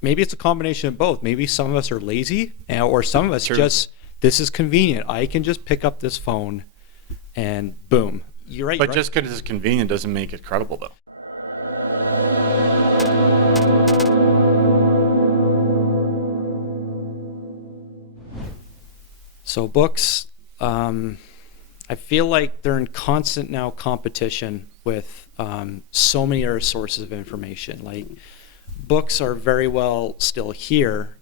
Maybe it's a combination of both. Maybe some of us are lazy, or some of us True. just, this is convenient. I can just pick up this phone and boom. You're right. But just because it's convenient doesn't make it credible, though. So books, I feel like they're in constant now competition with so many other sources of information. Like books are very well still here.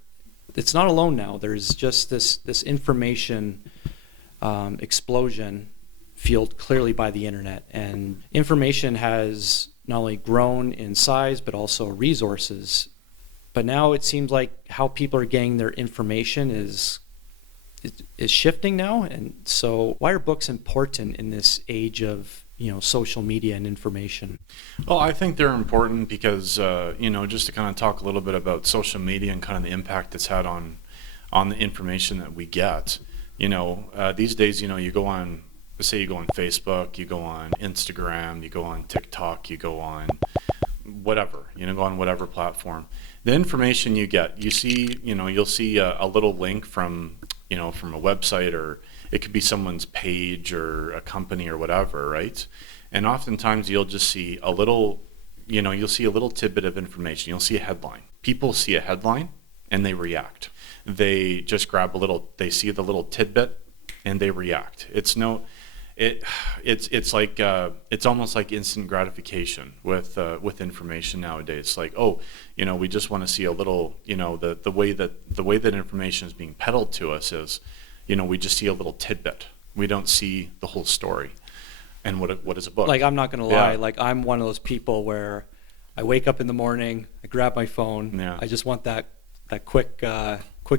It's not alone now. There's just this information explosion fueled clearly by the internet. And information has not only grown in size, but also resources. But now it seems like how people are getting their information is shifting now. And so why are books important in this age of, social media and information? Well, I think they're important because, just to kind of talk a little bit about social media and kind of the impact it's had on the information that we get. These days, you go on, let's say you go on Facebook, you go on Instagram, you go on TikTok, you go on whatever, go on whatever platform. The information you get, you'll see a little link from a website, or it could be someone's page or a company or whatever, right? And oftentimes you'll just see a little, you'll see a little tidbit of information. You'll see a headline. People see a headline and they react. They just grab they see the little tidbit and they react. It's like it's almost like instant gratification with information nowadays. Like, we just want to see a little, the way that information is being peddled to us is, we just see a little tidbit. We don't see the whole story. And what is a book? Like, I'm not going to lie. Yeah. Like, I'm one of those people where I wake up in the morning, I grab my phone. Yeah. I just want that quick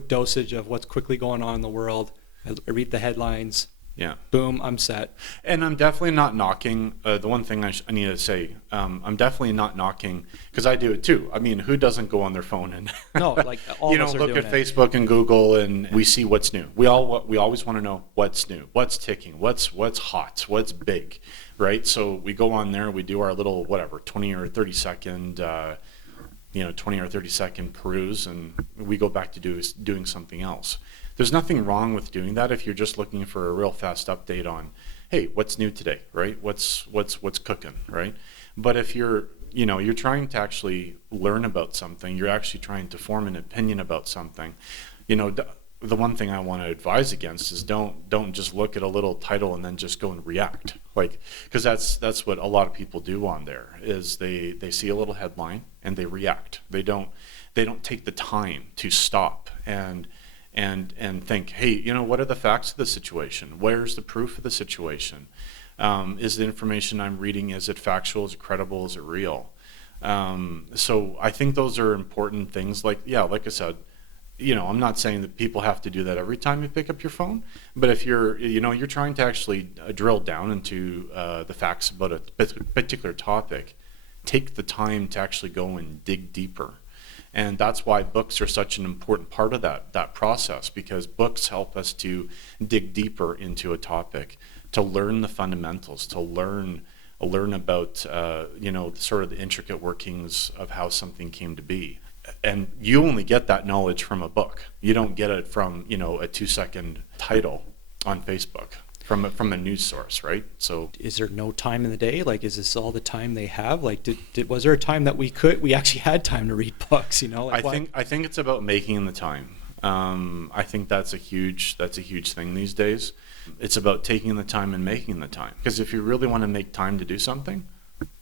dosage of what's quickly going on in the world. I read the headlines. Yeah. Boom, I'm set. And I'm definitely not knocking, the one thing I need to say, I'm definitely not knocking, because I do it too. I mean, who doesn't go on their phone and No, like all of us are look doing at it. Facebook and Google and we see what's new. We always want to know what's new, what's ticking, what's hot, what's big, right? So we go on there, we do our little 20 or 30 second 20 or 30 second peruse, and we go back to doing something else. There's nothing wrong with doing that if you're just looking for a real fast update on, hey, what's new today, right? What's cooking, right? But if you're trying to actually learn about something, you're actually trying to form an opinion about something, the one thing I want to advise against is don't just look at a little title and then just go and react, because that's what a lot of people do on there, is they see a little headline and they react. They don't take the time to stop and think, hey, what are the facts of the situation? Where's the proof of the situation? Is the information I'm reading, is it factual? Is it credible? Is it real? So I think those are important things. Like I said, I'm not saying that people have to do that every time you pick up your phone, but if you're trying to actually drill down into the facts about a particular topic, take the time to actually go and dig deeper. And that's why books are such an important part of that process, because books help us to dig deeper into a topic, to learn the fundamentals, to learn about sort of the intricate workings of how something came to be. And you only get that knowledge from a book. You don't get it from a 2-second title on Facebook from a news source, right? So is there no time in the day? Like, is this all the time they have? Like, was there a time that we actually had time to read books? Like, I think it's about making the time. I think that's a huge thing these days. It's about taking the time and making the time. Because if you really want to make time to do something,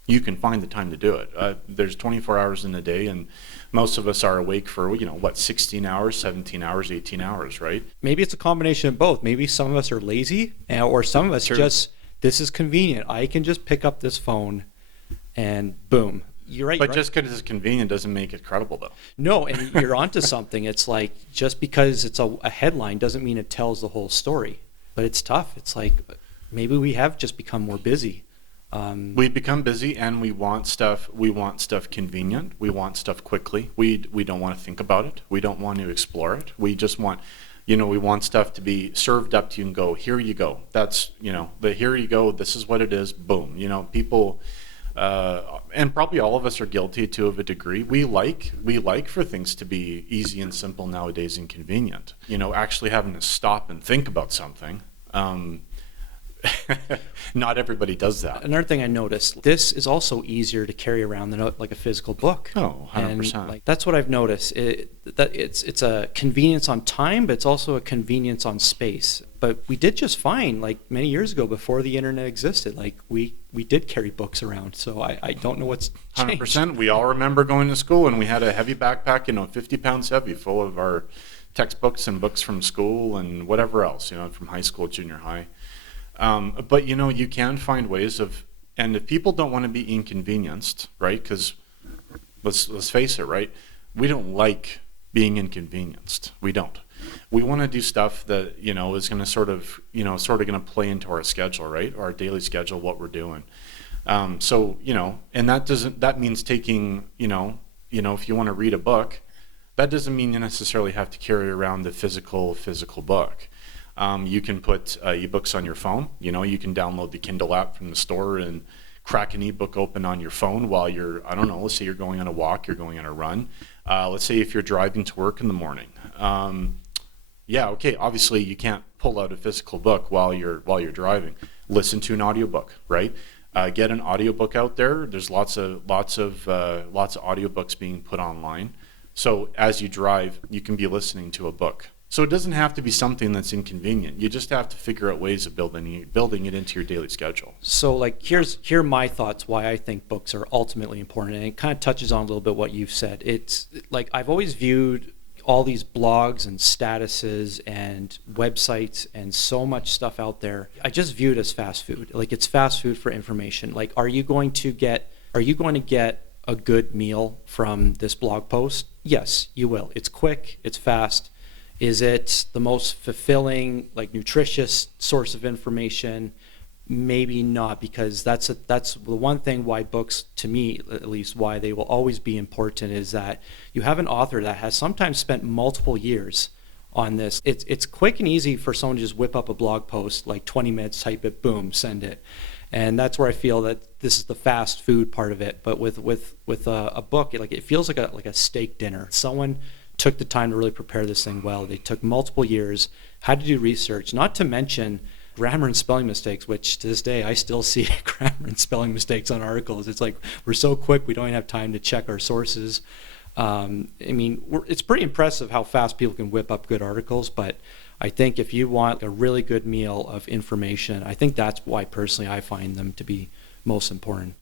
you can find the time to do it. There's 24 hours in a day, and most of us are awake for 16 hours, 17 hours, 18 hours, right? Maybe it's a combination of both. Maybe some of us are lazy, or some of us True. just, this is convenient. I can just pick up this phone and boom. You're right. But just because it's convenient doesn't make it credible, though. No, and you're onto something. It's like, just because it's a headline doesn't mean it tells the whole story. But it's tough. It's like, maybe we have just become more busy. We become busy, and we want stuff convenient. We want stuff quickly. We don't want to think about it. We don't want to explore it. We just want, we want stuff to be served up to you and go, here you go. That's, here you go. This is what it is. Boom. People, And probably all of us are guilty to of a degree. We like for things to be easy and simple nowadays and convenient. You know, actually having to stop and think about something. Not everybody does that. Another thing I noticed, this is also easier to carry around than like a physical book. Oh, 100%. And like that's what I've noticed. That it's a convenience on time, but it's also a convenience on space. But we did just fine, like many years ago before the internet existed. Like we did carry books around, so I don't know what's changed. 100%. We all remember going to school and we had a heavy backpack, 50 pounds heavy, full of our textbooks and books from school and whatever else, from high school, junior high. But you can find ways of, and if people don't want to be inconvenienced, right? Because let's face it, right? We don't like being inconvenienced. We don't. We want to do stuff that is going to sort of going to play into our schedule, right? Our daily schedule, what we're doing. So and that means taking if you want to read a book, that doesn't mean you necessarily have to carry around the physical book. You can put ebooks on your phone. You can download the Kindle app from the store and crack an ebook open on your phone while you're, I don't know, let's say you're going on a walk, you're going on a run. Let's say if you're driving to work in the morning. Obviously you can't pull out a physical book while you're driving. Listen to an audiobook, right? Get an audiobook out there. There's lots of audiobooks being put online. So as you drive, you can be listening to a book. So it doesn't have to be something that's inconvenient. You just have to figure out ways of building it into your daily schedule. So like here are my thoughts why I think books are ultimately important, and it kind of touches on a little bit what you've said. It's like I've always viewed all these blogs and statuses and websites and so much stuff out there. I just view it as fast food. Like it's fast food for information. Like are you going to get a good meal from this blog post? Yes, you will. It's quick, it's fast. Is it the most fulfilling, like nutritious source of information? Maybe not, because that's the one thing why books, to me at least, why they will always be important is that you have an author that has sometimes spent multiple years on this. It's quick and easy for someone to just whip up a blog post, like 20 minutes, type it, boom, send it. And that's where I feel that this is the fast food part of it. But with a book, it feels like a steak dinner. Someone took the time to really prepare this thing well. They took multiple years, had to do research, not to mention grammar and spelling mistakes, which to this day I still see grammar and spelling mistakes on articles. It's like we're so quick we don't even have time to check our sources. It's pretty impressive how fast people can whip up good articles, but I think if you want a really good meal of information, I think that's why personally I find them to be most important.